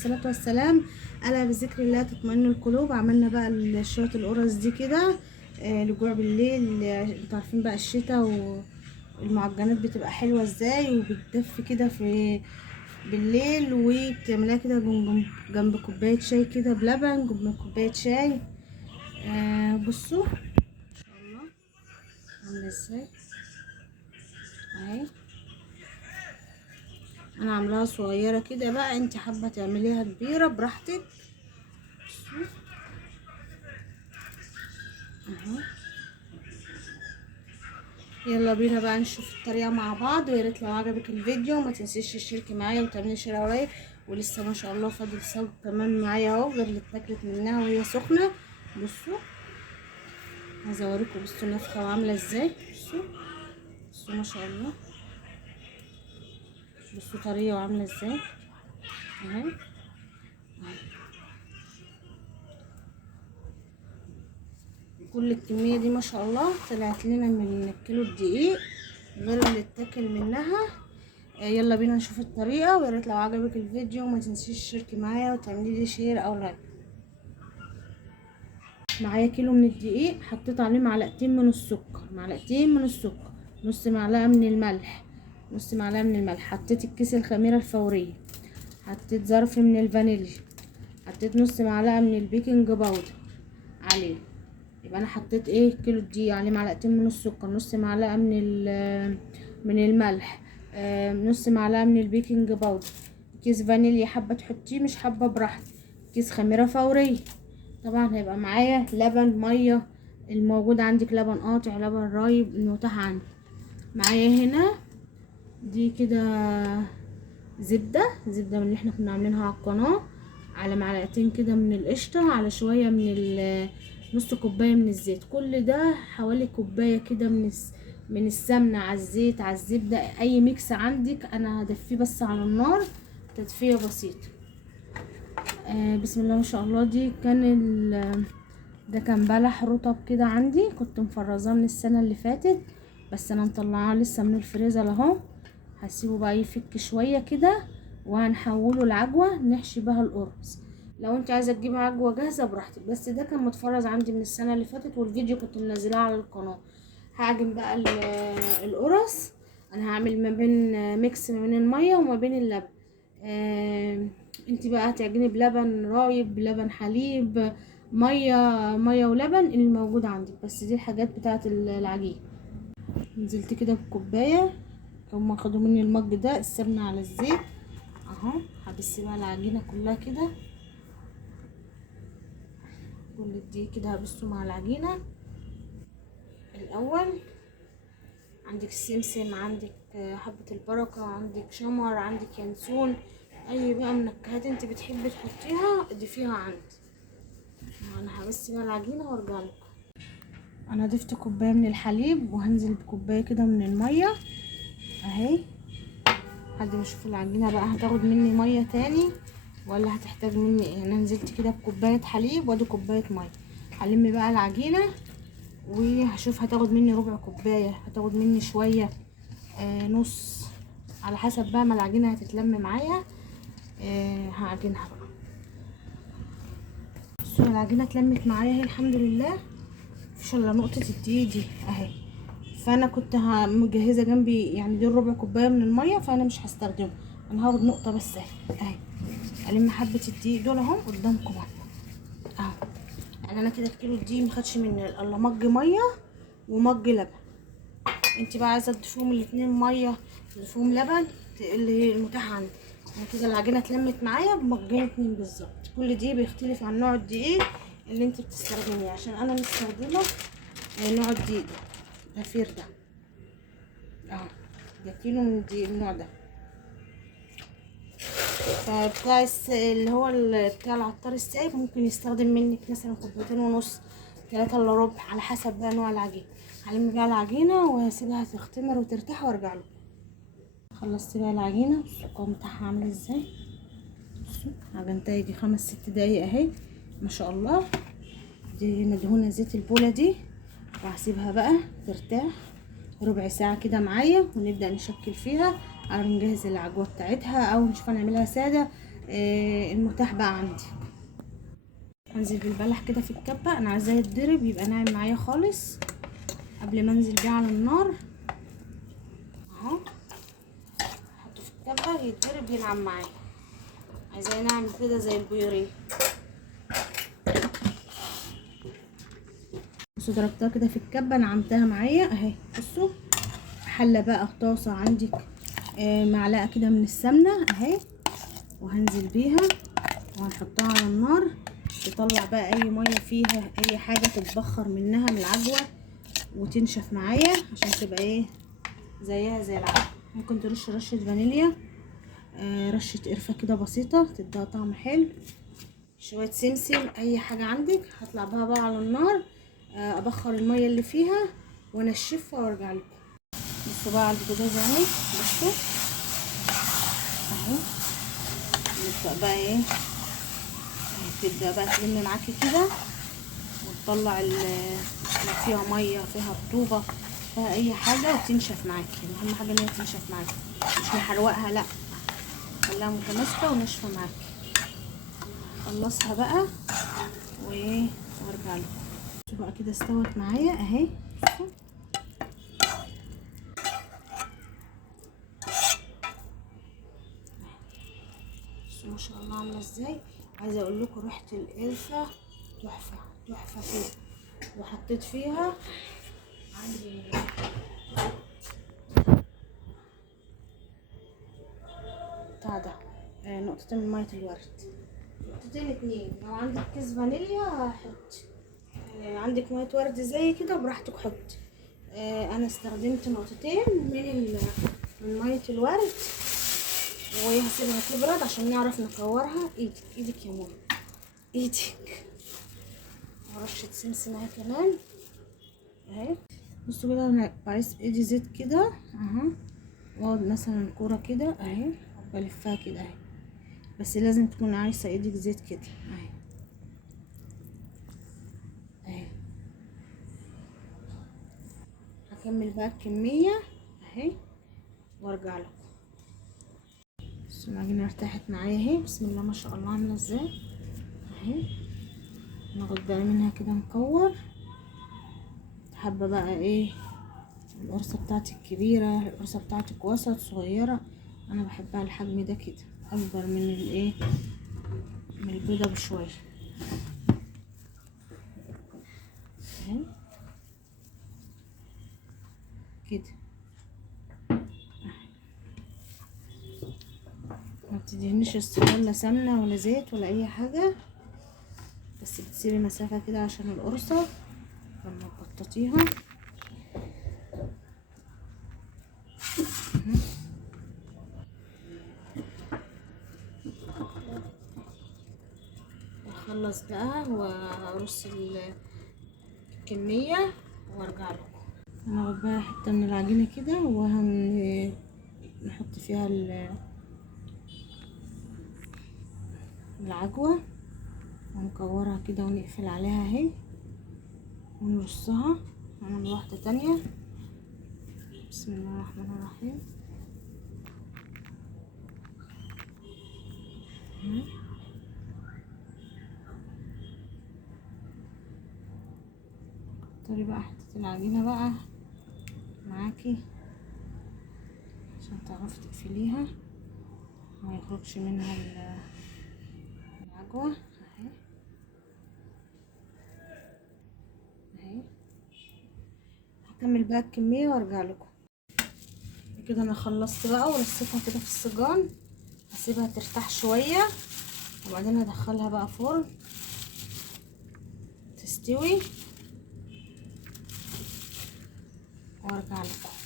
الصلاة والسلام ألا بذكر الله تطمئن القلوب. عملنا بقى شوية القرص دي كده لجوع بالليل. انتوا عارفين بقى الشتاء والمعجنات بتبقى حلوة ازاي وبتدفي كده في بالليل، وبتعملها كده جنب كوباية شاي كده بلبن، جنب كوباية شاي. بصوا ما شاء الله عاملة ازاي اهي. انا عاملاها صغيرة كده، بقى انت حابة تعمليها كبيرة براحتك. اهو يلا بينا بقى نشوف الطريقه مع بعض، ويا ريت لو عجبك الفيديو ما تنسيش تشتركي معايا وتعملي شير ورايا. ولسه ما شاء الله فاضل صاج كمان معايا اهو، غير اللي اتاكلت منها وهي سخنه. بصوا عايزه اوريكم، بصوا نافخه وعامله ازاي. بصوا ما شاء الله، بصوا طريه وعامله ازاي اهي. كل الكميه دي ما شاء الله طلعت لنا من كيلو الدقيق، غير اللي اتاكل منها. يلا بينا نشوف الطريقه، ويا ريت لو عجبك الفيديو ما تنسيش تشتركي معايا وتعملي لي شير او لايك. معايا كيلو من الدقيق، حطيت عليه معلقتين من السكر، نص معلقه من الملح، حطيت الكيس الخميره الفوريه، حطيت ظرف من الفانيليا، حطيت نص معلقه من البيكنج باودر عليه. يبقى انا حطيت ايه؟ كيلو الدقيق عليه معلقتين من السكر، نص معلقه من الملح، نص معلقه من البيكنج باودر، كيس فانيليا حابه تحطيه، مش حابه براحتك، كيس خميره فوريه. طبعا هيبقى معايا لبن، ميه، الموجود عندك لبن قاطع، لبن رايب، المتاح عندي. معايا هنا دي كده زبده من اللي احنا كنا عاملينها على القناه، على معلقتين كده من القشطه، على شويه من نص كوبايه من الزيت. كل ده حوالي كوبايه كده من السمنه على الزيت على الزبده، اي ميكس عندك. انا هدفيه بس على النار تدفيه بسيطه. بسم الله ما شاء الله. دي ده كان بلح رطب كده عندي، كنت مفرزاه من السنه اللي فاتت، بس انا مطلعاه لسه من الفريزر اهو. هسيبه بقى يفك شويه كده، وهنحوله لعجوه نحشي بها القرص. لو انت عايزه تجيبي عجوه جاهزه براحتك، بس ده كان متفرز عندي من السنه اللي فاتت، والفيديو كنت منزلاه على القناه. هعجن بقى القرص. انا هعمل ما بين ميكس ما بين الميه وما بين اللبن. انت بقى هتعجني بلبن رايب، بلبن حليب، ميه ولبن اللي موجود عندك، بس دي الحاجات بتاعه العجين. نزلت كده بكوبايه، هما خدوا مني المج ده السمنه على الزيت اهو. هبس بقى العجينه كلها كده، كل دي كده هبسه مع العجينه الاول. عندك السمسم، عندك حبه البركه، عندك شمر، عندك ينسون، اي بقى منكهات انت بتحبي تحطيها ضيفيها عندي. انا هبس بقى العجينه وارجع لكم. انا ضفت كوبايه من الحليب، وهنزل بكوبايه كده من الميه اهي، لحد ما اشوف العجينه بقى هتاخد مني ميه تاني ولا هتحتاج مني ايه. انا نزلت كده بكوبايه حليب وادي كوبايه ميه. هلم بقى العجينه وهشوف هتاخد مني ربع كوبايه، هتاخد مني شويه، نص، على حسب بقى ما العجينه هتتلم معايا. هعجنها بقى. بصوا العجينه اتلمت معايا اهي الحمد لله، مفيش الا نقطه الدقيق دي اهي. فانا كنت مجهزه جنبي يعني دي ربع كوبايه من الميه، فانا مش هستخدمه، انا هاخد نقطه بس اهي. الم حبه الدقيق دول اهو قدامكم اهو. يعني انا كده الكيلو الدقيق مخدش مني الا مج ميه ومج لبن. انت بقى عايزه تضيفيهم الاتنين ميه تضيفيهم لبن اللي هي المتاح عندي. يعني كده العجينه اتلمت معايا بمجين اتنين بالظبط. كل دقيق بيختلف عن نوع الدقيق اللي انت بتستخدميه، عشان انا مستخدمه نوع الدقيق ده الفير ده اهو. ده كيلو من النوع ده. فبتاع اللي هو بتاع العطار السايب ممكن يستخدم منك مثلا كوبايتين ونص، 3 الا ربع، على حسب بقى نوع العجينه. هلم بقى العجينه وهسيبها تختمر وترتاح وارجع لكم. خلصت بقى العجينه، بصوا القوام بتاعها عامل ازاي. بصوا عجنتها يجي 5-6 دقايق اهي ما شاء الله. دي مدهونه زيت البوله دي، وهسيبها بقى ترتاح ربع ساعه كده معايا، ونبدا نشكل فيها على ما نجهز العجوه بتاعتها، او نشوف هنعملها ساده المتاح بقى عندي. انزل بالبلح كده في الكبه، انا عايزاه يتضرب يبقى ناعم معايا خالص قبل ما انزل بيه على النار اهو. احطه في الكبه يتضرب ينعم معايا، عايزاه ينعم كده زي البيوريه. بصوا ضربتها كده في الكبه نعمتها معايا اهي. بصوا حله بقى طاسه عندك، معلقه كده من السمنه اهي، وهنزل بيها وهنحطها على النار تطلع بقى اي ميه فيها، اي حاجه تتبخر منها من العجوه وتنشف معايا عشان تبقى ايه زيها زي العجوه. ممكن ترش رشه فانيليا، رشه قرفه كده بسيطه تديها طعم حلو، شويه سمسم، اي حاجه عندك. هطلع بها بقى على النار، ابخر الميه اللي فيها وانشفها وارجع لكم. بصوا بقى على البوتاجاز اهي، بصوا اهو. نبدا بقى ايه، تبدا بقى تلم معاكي كده وتطلع اللي فيها ميه، فيها رطوبه، فيها اي حاجه، وتنشف معاكي. اهم حاجه ان هي تنشف معاكي، مش نحروقها لا، خليها متماسكه وناشفه معاكي. خلصها بقى وارجع لكم. شوفوا بقى كده استوت معايا اهي. ما شاء الله عامله ازاي. عايزه اقول لكم ريحه القرفه تحفه تحفه كده. وحطيت فيها عندي بتاع ده نقطتين من ميه الورد، نقطتين اتنين. لو عندك كيس فانيليا حطي، عندك ميه ورد زي كده براحتك حطي. انا استخدمت نقطتين من ميه الورد، وهسيبها تبرد عشان نعرف نكورها. ايدك يا ماما، ايدك. ورشه سمسم اهي كمان اهي. بصوا كده انا بعيش بايدي زيت كده اهو، واقعد مثلا كوره كده اهي بلفها كده اهي، بس لازم تكون عايزه ايدك زيت كده اهي اهي. هكمل بقى الكميه اهي وارجع لكم. بصوا العجينه ارتاحت معايا اهي، بسم الله ما شاء الله عامله ازاي اهي. ناخد بقى منها كده نكور. حابه بقى ايه القرصه بتاعتك كبيره، القرصه بتاعتك وسط صغيره، انا بحبها الحجم ده كده، اكبر من الايه من البيضه بشويه اهي كده. ما بتدهنيش الصغير لا سمنه ولا زيت ولا اي حاجه، بس بتسيبي مسافه كده عشان القرصه لما تبططيها. اخلص بقى وارص الكميه وارجع لكم. هناخد بقى حته من العجينه كده نحط فيها العجوه ونكورها كده ونقفل عليها اهي ونرصها. نعمل واحده تانية. بسم الله الرحمن الرحيم. كتري بقى حته العجينه بقى معاكي عشان تعرفي تقفليها ما يخرجش منها العجوه اهي اهي. هكمل بقى الكميه وارجع لكم. كده انا خلصت بقى ورصيتها كده في السجان، هسيبها ترتاح شويه وبعدين هدخلها بقى فرن تستوي وارجع لكم.